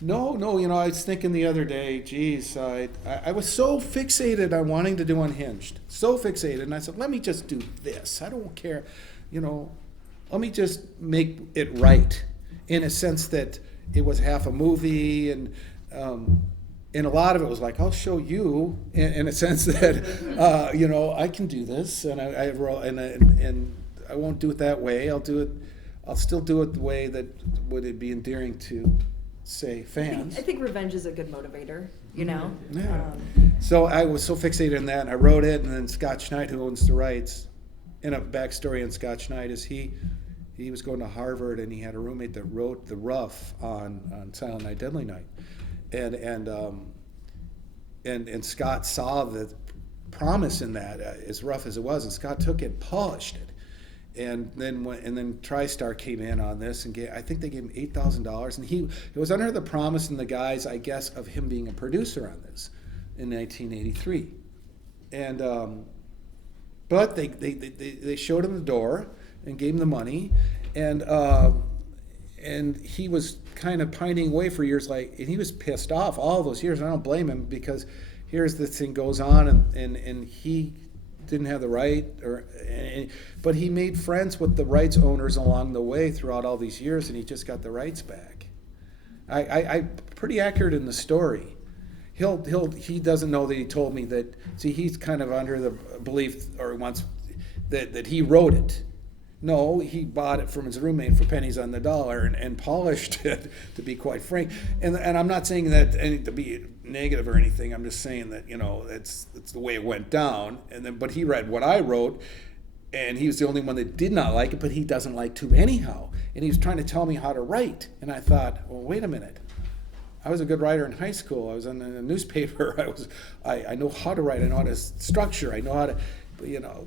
No, I was thinking the other day, geez, I was so fixated on wanting to do Unhinged, so fixated, and I said, let me just do this. I don't care, let me just make it right, in a sense that it was half a movie, and a lot of it was like, I'll show you, in a sense that, I can do this, and I won't do it that way. I'll still do it the way that would it be endearing to, say, fans. I think revenge is a good motivator, Yeah. So I was so fixated on that, and I wrote it, and then Scott Schneid, who owns the rights, and a backstory on Scott Schneid is he was going to Harvard, and he had a roommate that wrote The Rough on Silent Night, Deadly Night, and Scott saw the promise in that, as rough as it was, and Scott took it and polished it. And then TriStar came in on this, and I think they gave him $8,000, and it was under the promise and the guise, I guess, of him being a producer on this in 1983. And but they showed him the door and gave him the money, and he was kind of pining away for years, and he was pissed off all those years, and I don't blame him, because here's this thing goes on, and he didn't have the right, but he made friends with the rights owners along the way throughout all these years, and he just got the rights back. I pretty accurate in the story. He doesn't know that he told me that. See, he's kind of under the belief, or wants that he wrote it. No, he bought it from his roommate for pennies on the dollar and polished it, to be quite frank. And I'm not saying that to be negative or anything. I'm just saying that, it's the way it went down. But he read what I wrote, and he was the only one that did not like it, but he doesn't like to anyhow. And he was trying to tell me how to write. And I thought, well, wait a minute. I was a good writer in high school. I was in a newspaper. I know how to write. I know how to structure. I know how to.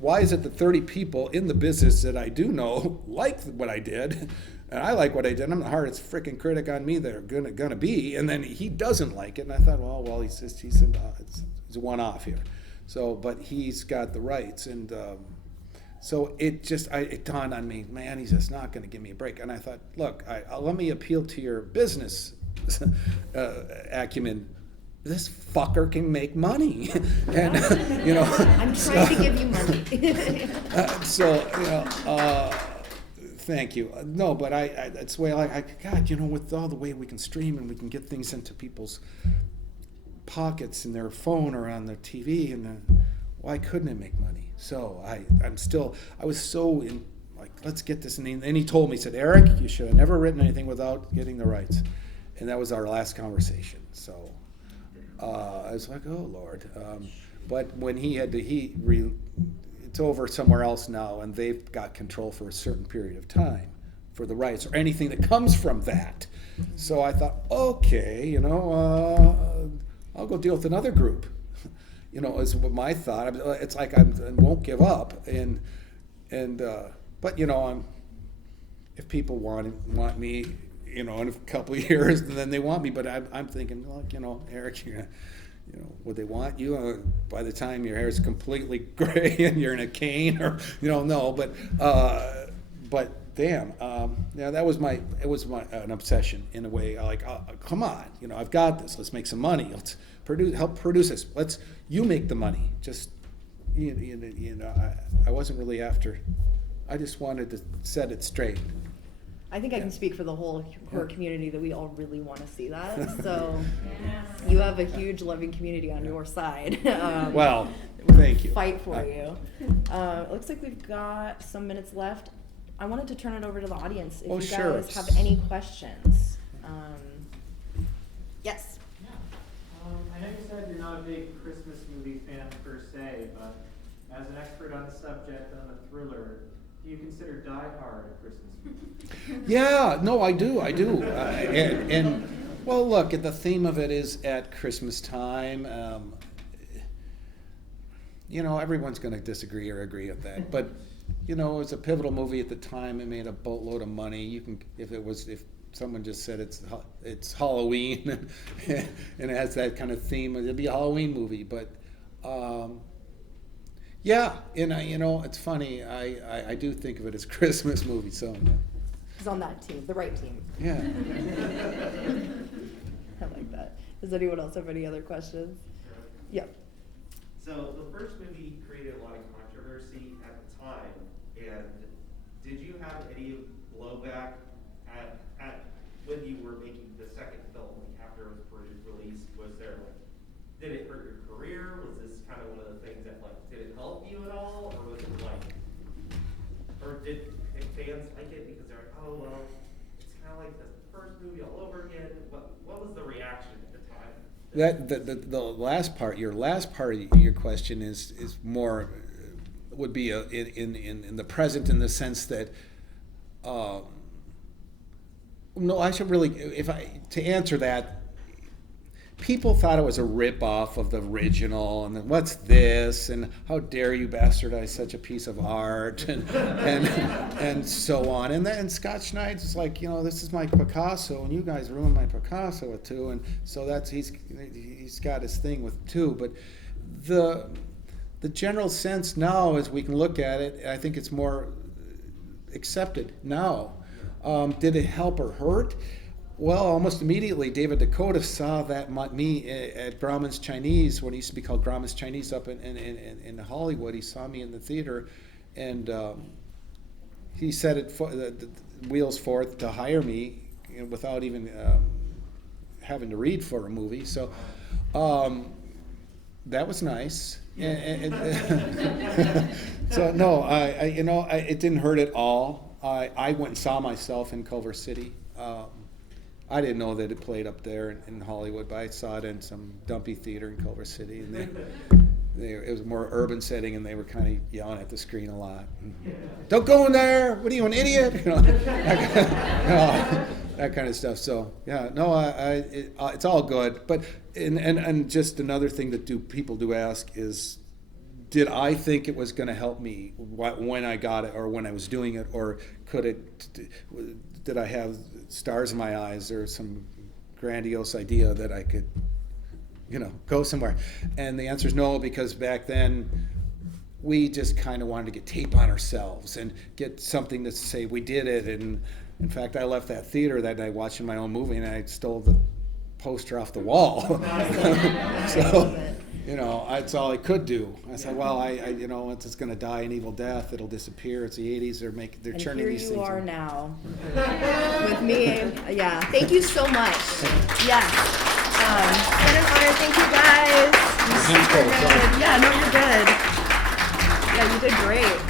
Why is it that 30 people in the business that I do know like what I did, and I like what I did? I'm the hardest freaking critic on me they're gonna be, and then he doesn't like it. And I thought, well, he's a one-off here. So, but he's got the rights, and so it dawned on me, man, he's just not going to give me a break. And I thought, look, let me appeal to your business acumen. This fucker can make money, and I'm trying to give you money. Thank you. No, but that's the way God, with all the way we can stream and we can get things into people's pockets in their phone or on their TV, and why couldn't it make money? So I was so in, let's get this. And he told me, he said, Eric, you should have never written anything without getting the rights, and that was our last conversation. So. I was like, oh Lord, but when it's over somewhere else now, and they've got control for a certain period of time for the rights or anything that comes from that. So I thought, okay, I'll go deal with another group. Is what my thought. It's like I won't give up, but if people want me. In a couple of years, and then they want me. But I'm thinking, Eric, would they want you by the time your hair is completely gray and you're in a cane, or no. But damn, that was an obsession in a way. Come on, I've got this. Let's make some money. Let's help produce this. You make the money. Just I wasn't really after. I just wanted to set it straight. I think I can speak for the whole horror community that we all really want to see that. So you have a huge loving community on your side. Well, thank you. Fight for you. It looks like we've got some minutes left. I wanted to turn it over to the audience if you guys have any questions. Yes. I know you said you're not a big Christmas movie fan per se, but as an expert on the subject, on the thriller, do you consider Die Hard a Christmas movie? Yeah, no, I do. And well, look, the theme of it is at Christmas time. Everyone's going to disagree or agree with that, but you know, it was a pivotal movie at the time. It made a boatload of money. You can, if someone just said it's Halloween and it has that kind of theme, it'd be a Halloween movie. But yeah, and you know, it's funny. I do think of it as a Christmas movie. So He's on that team, the right team. yeah. I like that. Does anyone else have any other questions? Yep. So the first movie created a lot of controversy at the time, and did you have any blowback at when you were making the second film, like after it was released? Was there like, did it hurt your career? Was this kind of one of the things that like, did it help you at all, or was it like, or did fans like it because they're like, oh well, it's kind of like the first movie all over again? What was the reaction at the time? The last part, your last part of your question is more would be in the present, in the sense that no, I should really, to answer that, people thought it was a rip-off of the original, and then, what's this, and how dare you bastardize such a piece of art, and so on. And then Scott Schneid's like, you know, this is my Picasso, and you guys ruined my Picasso too. And so that's he's got his thing with too. But the general sense now, as we can look at it, I think it's more accepted now. Did it help or hurt? Well, almost immediately, David Dakota saw that me at Grauman's Chinese, when it used to be called Grauman's Chinese up in Hollywood. He saw me in the theater, and he set the wheels forth to hire me, you know, without even having to read for a movie. So that was nice. So no, it didn't hurt at all. I went and saw myself in Culver City. I didn't know that it played up there in Hollywood, but I saw it in some dumpy theater in Culver City, and it was a more urban setting, and they were kind of yelling at the screen a lot. Don't go in there! What are you, an idiot? You know, that kind of stuff. So yeah, no, it's all good. But and just another thing that people do ask is, did I think it was going to help me when I got it, or when I was doing it, or did I have stars in my eyes, or some grandiose idea that I could, you know, go somewhere? And the answer is no, because back then we just kind of wanted to get tape on ourselves and get something to say we did it. And in fact, I left that theater that night watching my own movie, and I stole the poster off the wall. So, you know, that's all I could do. I said, well, you know, once it's going to die an evil death, it'll disappear. It's the 80s. They're churning these things. And here you are now with me. Yeah. Thank you so much. Yes. It's been an honor. Thank you, guys. You're super good. Yeah, no, you're good. Yeah, you did great.